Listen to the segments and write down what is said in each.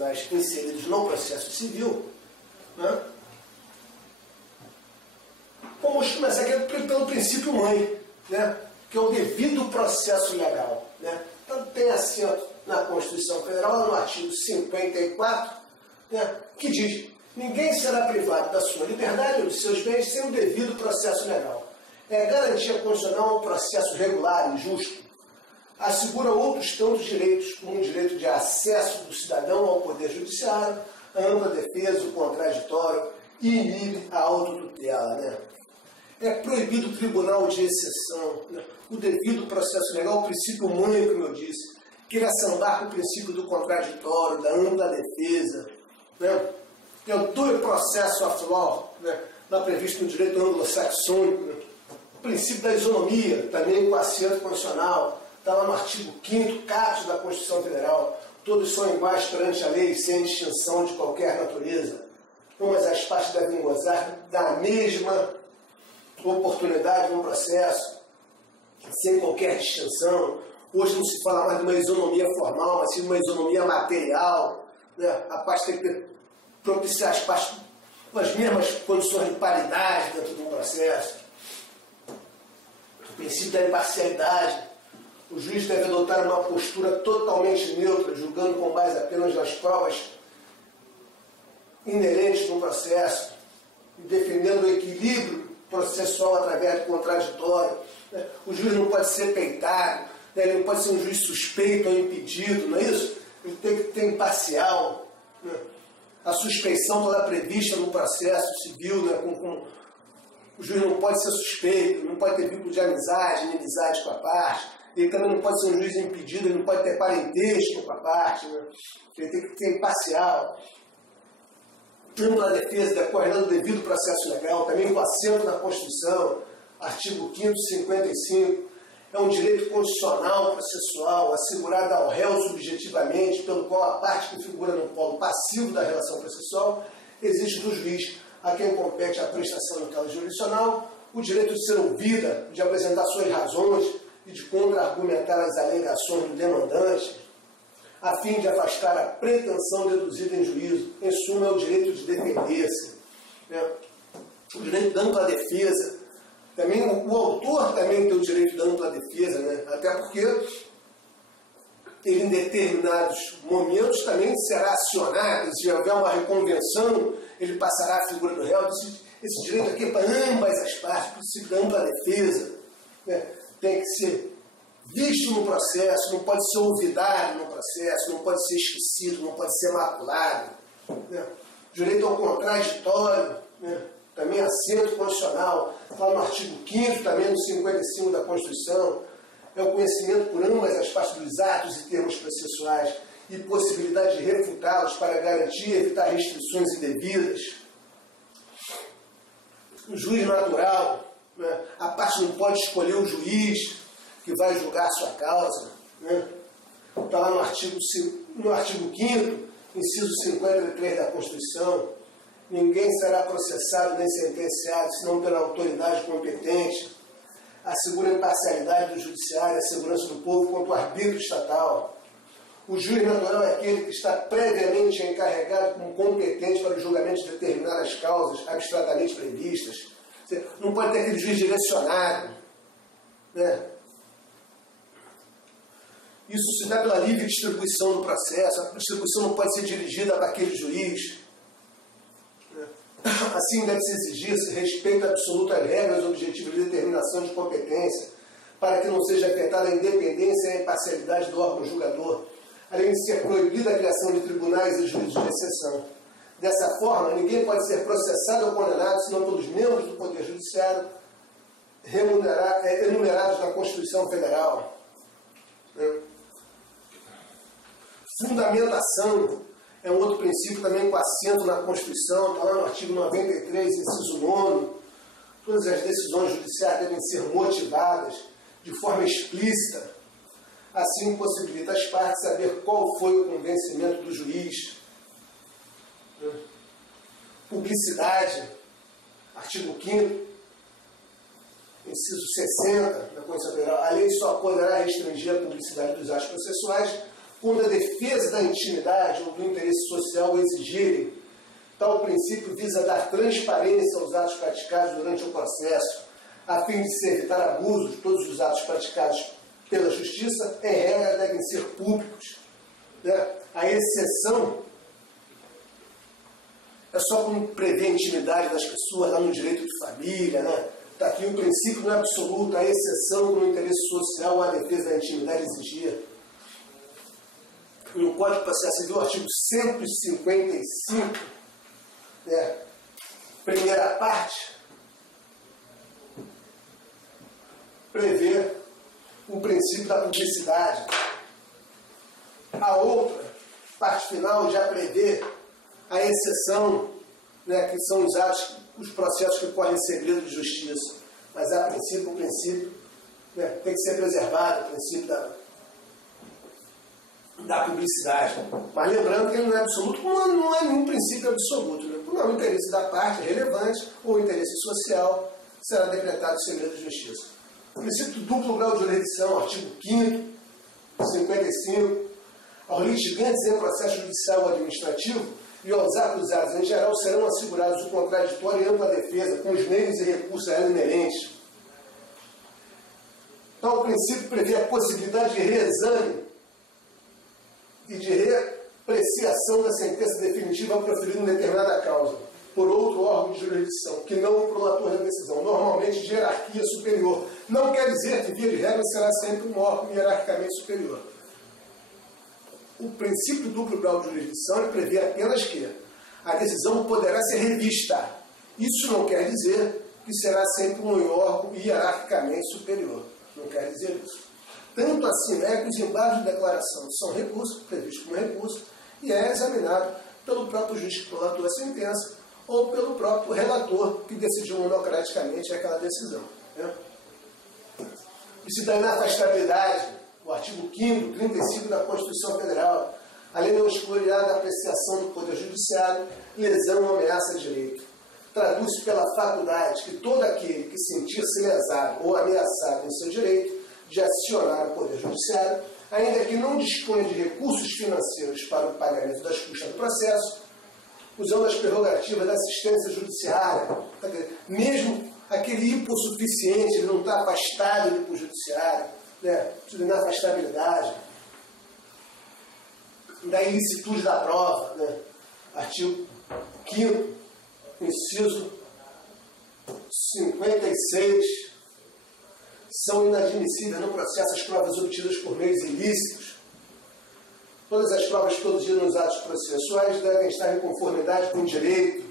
constitucionais inseridos no processo civil, né? Vamos começar aqui pelo princípio mãe, né? Que é o devido processo legal, né? Então tem assento na Constituição Federal, no artigo 54, né? Que diz: ninguém será privado da sua liberdade ou dos seus bens sem o devido processo legal. É garantia constitucional um processo regular e justo. Assegura outros tantos direitos, como o direito de acesso do cidadão ao poder judiciário, a ampla defesa, o contraditório e inibe a autotutela, né? É proibido o tribunal de exceção, né? O devido processo legal, o princípio mãe, como eu disse, querer sambar com o princípio do contraditório, da ampla defesa, né? Tem o due processo of law, né? Lá previsto no direito anglo-saxônico, né? O princípio da isonomia, também com assento constitucional, está lá no artigo 5º caput da Constituição Federal. Todos são iguais perante a lei, sem distinção de qualquer natureza. Umas as partes devem gozar da mesma oportunidade no processo, sem qualquer distinção. Hoje não se fala mais de uma isonomia formal, mas sim de uma isonomia material, né? A parte tem que propiciar as partes com as mesmas condições de paridade dentro de um processo. O princípio da imparcialidade. O juiz deve adotar uma postura totalmente neutra, julgando com base apenas nas provas inerentes no processo, e defendendo o equilíbrio processual através do contraditório. O juiz não pode ser peitado, né? Ele não pode ser um juiz suspeito ou impedido, não é isso? Ele tem que ser imparcial, né? A suspeição toda prevista no processo civil, né? O juiz não pode ser suspeito, não pode ter vínculo de amizade, inimizade com a parte. Ele também não pode ser um juiz impedido, ele não pode ter parentesco com a parte, né? Ele tem que ser imparcial. Ampla defesa decorrendo do devido processo legal, também com assento na Constituição, artigo 5º, 55, é um direito constitucional processual assegurado ao réu subjetivamente, pelo qual a parte que figura no polo passivo da relação processual exige do juiz, a quem compete a prestação daquela jurisdicional, o direito de ser ouvida, de apresentar suas razões e de contra-argumentar as alegações do demandante, a fim de afastar a pretensão deduzida em juízo. Em suma, é o direito de defender-se, né? O direito da ampla defesa. Também, o autor também tem o direito da ampla defesa, né? Até porque ele, em determinados momentos, também será acionado. Se houver uma reconvenção, ele passará a figura do réu. Esse direito aqui é para ambas as partes, o princípio da ampla defesa, né? Tem que ser visto no processo, não pode ser olvidado no processo, não pode ser esquecido, não pode ser maculado, né? Direito ao contraditório, né? Também assento constitucional, fala no artigo 5º, também no 55 da Constituição, é o conhecimento por ambas as partes dos atos e termos processuais e possibilidade de refutá-los para garantir e evitar restrições indevidas. O juiz natural, né? A parte não pode escolher o juiz que vai julgar a sua causa, né? Está lá no artigo 5º, inciso 53 da Constituição: ninguém será processado nem sentenciado, senão pela autoridade competente. Assegura a imparcialidade do judiciário, a segurança do povo contra o arbítrio estatal. O juiz natural é aquele que está previamente encarregado como competente para o julgamento de determinadas causas abstratamente previstas. Não pode ter aquele juiz direcionado, né? Isso se dá pela livre distribuição do processo. A distribuição não pode ser dirigida para aquele juiz. Assim, deve-se exigir-se respeito absoluto às regras objetivas de determinação de competência, para que não seja afetada a independência e a imparcialidade do órgão julgador, além de ser proibida a criação de tribunais e juízos de exceção. Dessa forma, ninguém pode ser processado ou condenado, senão pelos membros do Poder Judiciário enumerados na Constituição Federal. Fundamentação é um outro princípio também com assento na Constituição, está lá no artigo 93, inciso 9. Todas as decisões judiciais devem ser motivadas de forma explícita. Assim, possibilita às partes saber qual foi o convencimento do juiz. Publicidade, artigo 5º, inciso 60 da Constituição Federal. A lei só poderá restringir a publicidade dos atos processuais quando a defesa da intimidade ou do interesse social o exigirem. Tal princípio visa dar transparência aos atos praticados durante o processo, a fim de se evitar abusos. Todos os atos praticados pela Justiça, em regra, devem ser públicos. Né? A exceção é só quando prevê a intimidade das pessoas, lá no direito de família, né? Está aqui o princípio não é absoluto, a exceção no interesse social ou a defesa da intimidade exigir. No Código de Processo Civil, artigo 155, né? Primeira parte, prevê o princípio da publicidade. A outra, parte final, já prevê a exceção, né, que são os atos, os processos que correm em segredo de justiça. Mas, a princípio, o princípio, né, tem que ser preservado, o princípio da publicidade. Mas lembrando que ele não é absoluto, não é nenhum princípio absoluto. Né? Não, o interesse da parte é relevante, ou o interesse social será decretado em segredo de justiça. O princípio do duplo grau de jurisdição, artigo 5º, 55, aos litigantes em processo judicial ou administrativo e aos acusados em geral serão assegurados o contraditório e ampla defesa com os meios e recursos a ela inerentes. Então, o princípio prevê a possibilidade de reexame e de reapreciação da sentença definitiva proferida em determinada causa por outro órgão de jurisdição, que não o prolator da decisão, normalmente de hierarquia superior. Não quer dizer que, via de regra, será sempre um órgão hierarquicamente superior. O princípio duplo grau de jurisdição prevê apenas que a decisão poderá ser revista. Isso não quer dizer que será sempre um órgão hierarquicamente superior. Não quer dizer isso. Tanto assim é que os embargos de declaração são recursos, previstos como recurso, e é examinado pelo próprio juiz que prolatou a sentença ou pelo próprio relator que decidiu monocraticamente aquela decisão. Né? Isso daí na afastabilidade, o artigo 5º, 35 da Constituição Federal, a lei não excluirá da apreciação do Poder Judiciário lesão ou ameaça de direito. Traduz-se pela faculdade que todo aquele que sentir-se lesado ou ameaçado em seu direito de acionar o Poder Judiciário, ainda que não disponha de recursos financeiros para o pagamento das custas do processo, usando as prerrogativas da assistência judiciária, mesmo aquele hipossuficiente, ele não está afastado do judiciário, né, na afastabilidade, da ilicitude da prova, né, artigo 5º, inciso 56, são inadmissíveis no processo as provas obtidas por meios ilícitos. Todas as provas produzidas nos atos processuais devem estar em conformidade com o direito.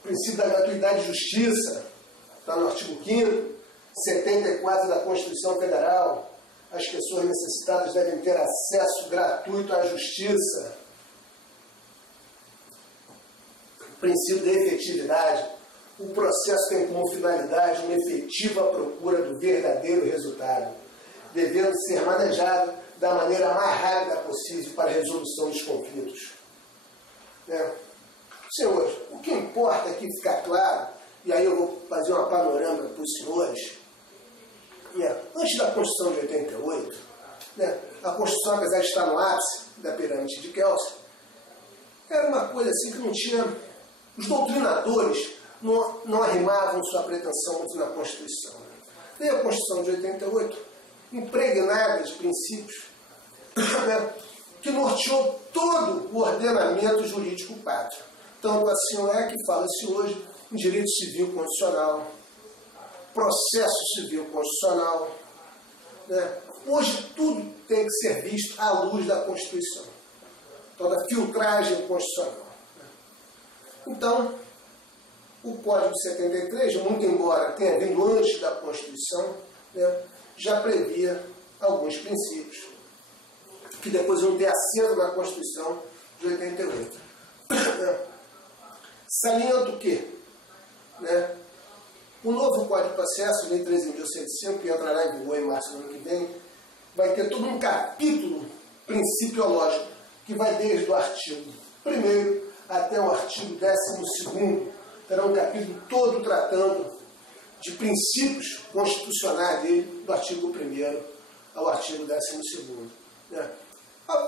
O princípio da gratuidade de justiça está no artigo 5º, 74 da Constituição Federal. As pessoas necessitadas devem ter acesso gratuito à justiça. O princípio da efetividade. O processo tem como finalidade uma efetiva procura do verdadeiro resultado, devendo ser manejado da maneira mais rápida possível para a resolução dos conflitos. Senhores, o que importa aqui ficar claro, e aí eu vou fazer uma panorâmica para os senhores, antes da Constituição de 88, a Constituição, apesar de estar no ápice da pirâmide de Kelsen, era uma coisa assim que não tinha... Os doutrinadores não arrimavam sua pretensão muito na Constituição. Veio a Constituição de 88, impregnada de princípios, que norteou todo o ordenamento jurídico pátrio. Tanto assim é que fala-se hoje em direito civil constitucional, processo civil constitucional. Hoje tudo tem que ser visto à luz da Constituição, toda a filtragem constitucional. Então, o Código 73, muito embora tenha vindo antes da Constituição, já previa alguns princípios, que depois vão ter assento na Constituição de 88. Saliento que o novo Código de Processo, Lei 13.105, que entrará em vigor em março do ano que vem, vai ter todo um capítulo principiológico, que vai desde o artigo 1º até o artigo 12º. Terá um capítulo todo tratando de princípios constitucionais dele, do artigo 1º ao artigo 12º. Né?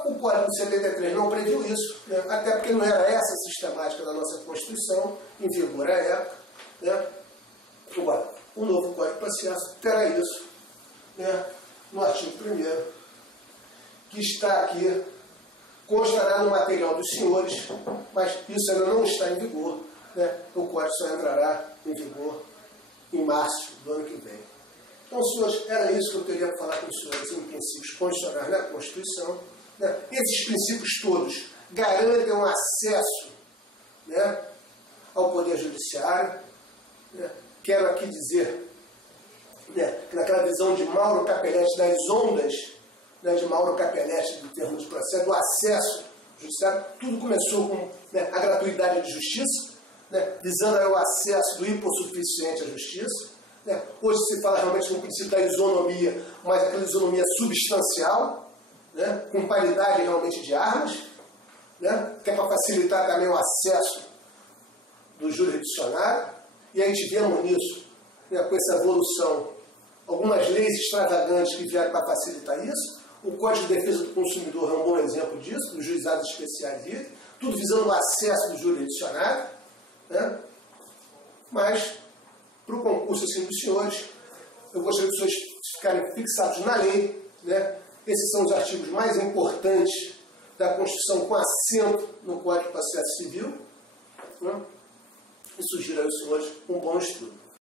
O Código de 73 não previu isso, né? Até porque não era essa a sistemática da nossa Constituição, em vigor à época. Né? Agora, o novo Código de Processo terá isso, né? No artigo 1º, que está aqui, constará no material dos senhores, mas isso ainda não está em vigor. Né? O Código só entrará em vigor em março do ano que vem. Então, senhores, era isso que eu queria falar com os senhores em princípios constitucionais na Constituição. Né? Esses princípios todos garantem um acesso, né, ao Poder Judiciário. Né? Quero aqui dizer, né, que naquela visão de Mauro Capelletti das ondas, né, de Mauro Capelletti do termo de processo, do acesso ao Judiciário, tudo começou com, né, a gratuidade de justiça, né, visando o acesso do hipossuficiente à justiça. Né? Hoje se fala realmente no princípio da isonomia, mas aquela isonomia substancial, né, com paridade realmente de armas, né, que é para facilitar também o acesso do jurisdicionário. E a gente vemos nisso, né, com essa evolução, algumas leis extravagantes que vieram para facilitar isso. O Código de Defesa do Consumidor é um bom exemplo disso, dos juizados especiais de tudo visando o acesso do jurisdicionário. Né? Mas, para o concurso assim, dos senhores, eu gostaria que os senhores ficarem fixados na lei. Né? Esses são os artigos mais importantes da Constituição com assento no Código de Processo Civil. Né? E sugiro aos senhores um bom estudo.